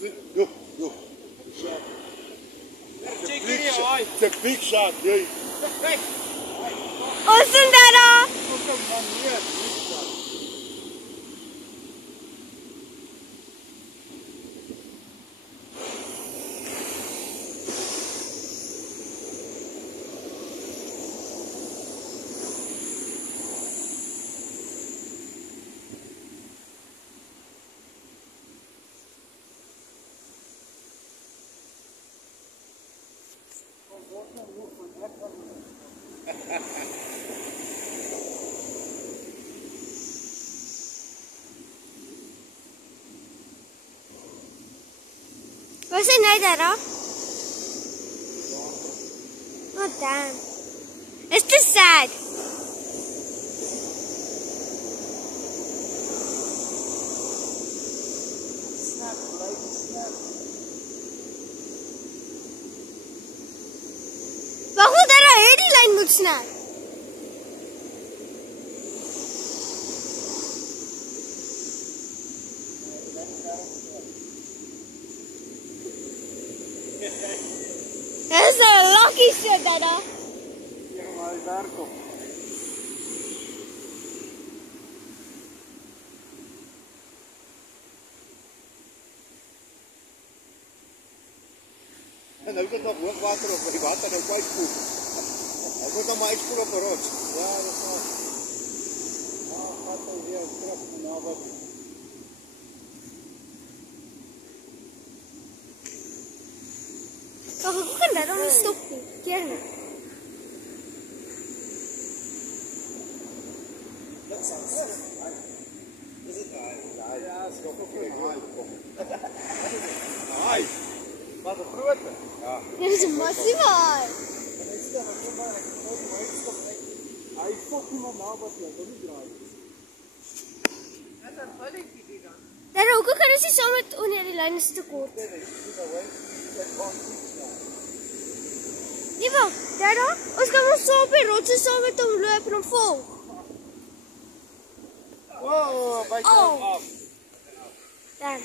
Look. It's a big shot, yeah. Osundara! Was it night there? Oh damn. It's just sad. Wacht daar hierdie lyn moet snap. Dis 'n lucky shot dada. Ja, maar hy werk op. En nou is dit nog hoogwater op, die water nou uitspoel. Hy moet nog maar uitspoel op 'n rots. Ja, dis maar. Gaat hy weer terug na wat. Hoe kan dat dan stop nie? Keer nie. Is dit daai? Ja, skop op die haai kom. Haai. Wat 'n grootte. Ja. Dit is 'n massiewe haai. Hy stop nie maar na wat jy, dit draai. Wat 'n bulletjie die dan. Dan hoe kan ons nie saam met onder die lyn is te kort. Nee, wag. Dada, ons kan ons saam op die rotse saam met hom loop en hom volg. Oh, by Oh. af. Dan.